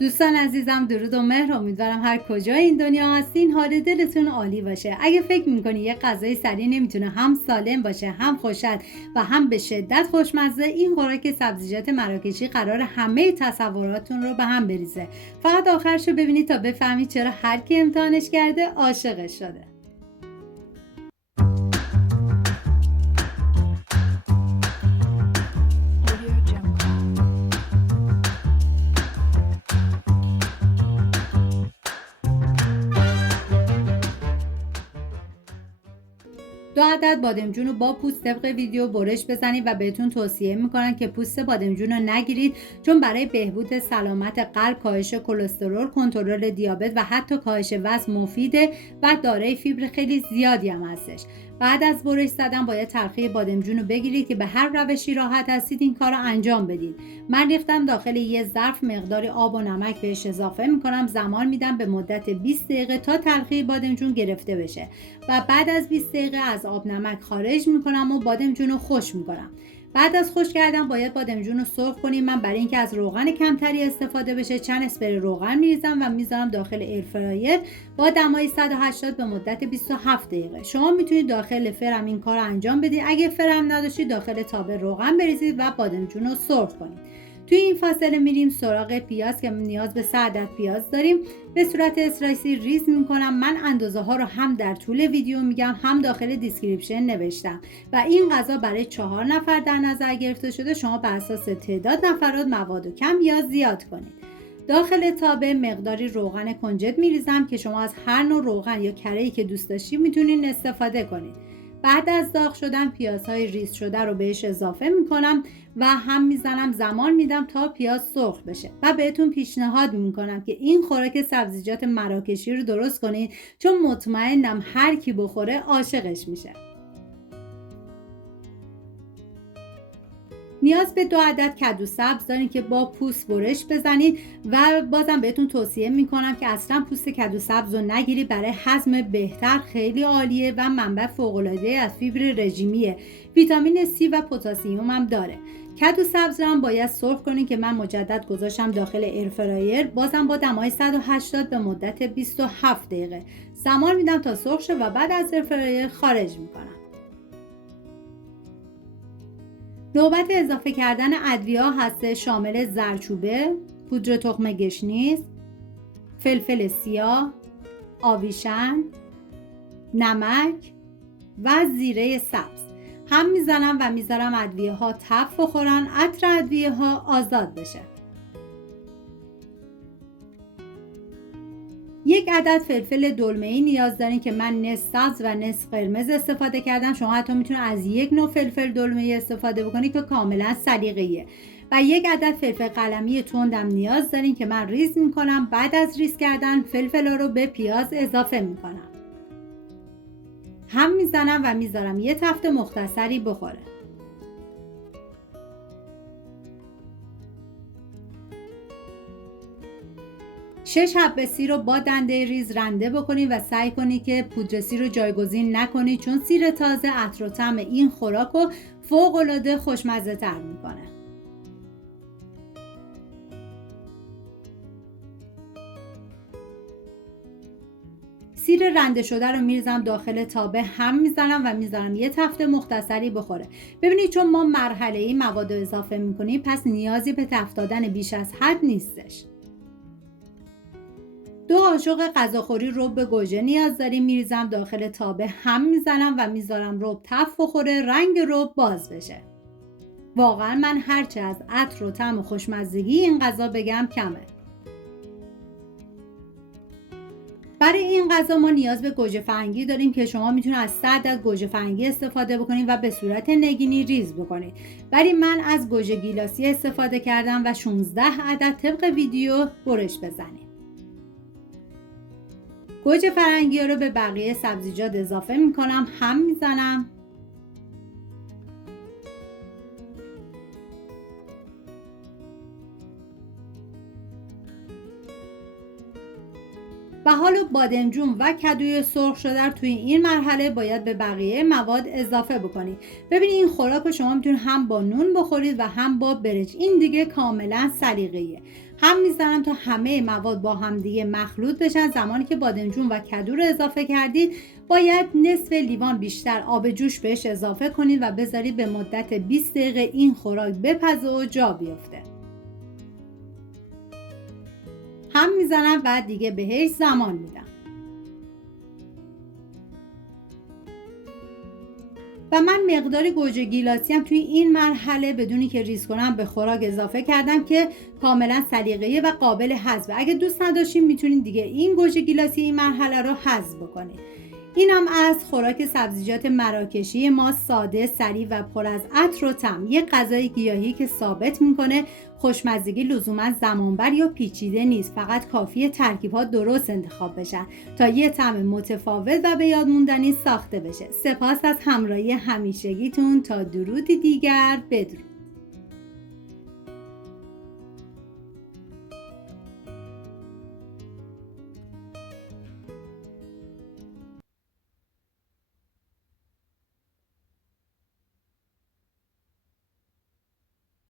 دوستان عزیزم، درود و مهر. امیدوارم هر کجای این دنیا هستین حال دلتون عالی باشه. اگه فکر میکنی یه غذای سریع نمیتونه هم سالم باشه، هم خوشمزه و هم به شدت خوشمزه، این خوراک سبزیجات مراکشی قرار همه تصوراتتون رو به هم بریزه. فقط آخرشو ببینید تا بفهمید چرا هر کی امتحانش کرده عاشقش شده. دو عدد بادمجون رو با پوست طبق ویدیو برش بزنید و بهتون توصیه میکنن که پوست بادمجون رو نگیرید، چون برای بهبود سلامت قلب، کاهش کلسترول، کنترل دیابت و حتی کاهش وزن مفیده و دارای فیبر خیلی زیادی هم هستش. بعد از برش زدن باید تلخی بادمجون رو بگیرید که به هر روشی راحت هستید این کار رو انجام بدید. من ریختم داخل یه ظرف، مقداری آب و نمک بهش اضافه میکنم، زمان میدم به مدت 20 دقیقه تا تلخی بادمجون گرفته بشه و بعد از 20 دقیقه از آب نمک خارج میکنم و بادمجون رو خشک میکنم. بعد از خشک کردن باید بادمجون رو سرخ کنیم. من برای اینکه از روغن کمتری استفاده بشه چند اسپری روغن میریزم و میذارم داخل ایرفرایر با دمای 180 به مدت 27 دقیقه. شما میتونید داخل فرم این کار رو انجام بدید. اگه فرم نداشتید داخل تابه روغن بریزید و بادمجون رو سرخ کنید. توی این فاصله میریم سراغ پیاز که نیاز به 3 عدد پیاز داریم. به صورت اسلایسی ریز میکنم. من اندازه ها رو هم در طول ویدیو میگم، هم داخل دیسکریپشن نوشتم و این غذا برای 4 نفر در نظر گرفته شده. شما بر اساس تعداد نفرات مواد و کم یا زیاد کنید. داخل تابه مقداری روغن کنجد میریزم که شما از هر نوع روغن یا کره‌ای که دوست داشتید میتونید استفاده کنید. بعد از داغ شدن پیازهای ریز شده رو بهش اضافه میکنم و هم میزنم، زمان میدم تا پیاز سرخ بشه و بهتون پیشنهاد میکنم که این خوراک سبزیجات مراکشی رو درست کنید، چون مطمئنم هر کی بخوره عاشقش میشه. نیاز به 2 عدد کدو سبز دارین که با پوست برش بزنید و بازم بهتون توصیه میکنم که اصلا پوست کدو سبز رو نگیرید. برای هضم بهتر خیلی عالیه و منبع فوق‌العاده از فیبر رژیمیه. ویتامین C و پتاسیم هم داره. کدو سبز رو هم باید سرخ کنین که من مجدد گذاشتم داخل ایرفرایر، بازم با دمای 180 به مدت 27 دقیقه. زمان میدم تا سرخ شه و بعد از ایرفرایر خارج میکنم. نوبت اضافه کردن ادویه هست، شامل زردچوبه، پودر تخم گشنیز، فلفل سیاه، آویشن، نمک و زیره سبز. هم میزنم و میذارم ادویه ها تف بخورن، عطر ادویه ها آزاد بشه. 1 عدد فلفل دلمه‌ای نیاز دارین که من نصف سبز و نصف قرمز استفاده کردم. شما حتی میتونید از یک نوع فلفل دلمه‌ای استفاده بکنید که کاملا سلیقه‌ایه. و 1 عدد فلفل قلمی تندم نیاز دارین که من ریز میکنم. بعد از ریز کردن فلفل رو به پیاز اضافه میکنم. هم میزنم و میذارم یه تفت مختصری بخوره. 6 حبه سیر رو با دنده ریز رنده بکنید و سعی کنید که پودر سیر رو جایگزین نکنید، چون سیر تازه عطر و طعم این خوراک رو فوق‌العاده خوشمزه تر میکنه. سیر رنده شده رو میریزم داخل تابه، هم میزنم و میذارم یه تفت مختصری بخوره. ببینید چون ما مرحله‌ای مواد رو اضافه میکنیم پس نیازی به تفت دادن بیش از حد نیستش. 2 قاشق غذاخوری رب گوجه نیاز داریم، میریزم داخل تابه، هم میزنم و میذارم رب تف بخوره، رنگ رب باز بشه. واقعا من هرچه از عطر و طعم و خوشمزگی این غذا بگم کمه. برای این غذا ما نیاز به گوجه فرنگی داریم که شما میتونید از 100 عدد گوجه فرنگی استفاده بکنید و به صورت نگینی ریز بکنید. ولی من از گوجه گیلاسی استفاده کردم و 16 عدد طبق ویدیو برش بزنید. گوجه فرنگی رو به بقیه سبزیجات اضافه میکنم، هم میزنم و حالا بادمجون و کدوی سرخ شده رو توی این مرحله باید به بقیه مواد اضافه بکنید. ببینید این خوراک رو شما میتونید هم با نون بخورید و هم با برنج. این دیگه کاملا سلیقه‌ایه. هم میزنم تا همه مواد با هم دیگه مخلوط بشن. زمانی که بادمجون و کدو رو اضافه کردید باید نصف لیوان بیشتر آب جوش بهش اضافه کنید و بذارید به مدت 20 دقیقه این خوراک بپزه و جا بیفته. هم میزنم و دیگه بهش زمان میدم. و من مقدار گوجه گیلاسی هم توی این مرحله بدونی که ریز کنم به خوراک اضافه کردم که کاملا سلیقه‌ای و قابل حذفه. اگه دوست نداشتین میتونید دیگه این گوجه گیلاسی این مرحله رو حذف بکنید. اینم از خوراک سبزیجات مراکشی ما، ساده، سریع و پر از عطر و طعم. یک غذای گیاهی که ثابت میکنه خوشمزگی لزوما زمانبر یا پیچیده نیست، فقط کافیه ترکیب‌ها درست انتخاب بشن تا یه طعم متفاوت و به یاد موندنی ساخته بشه. سپاس از همراهی همیشگیتون. تا درودی دیگر، بدرود.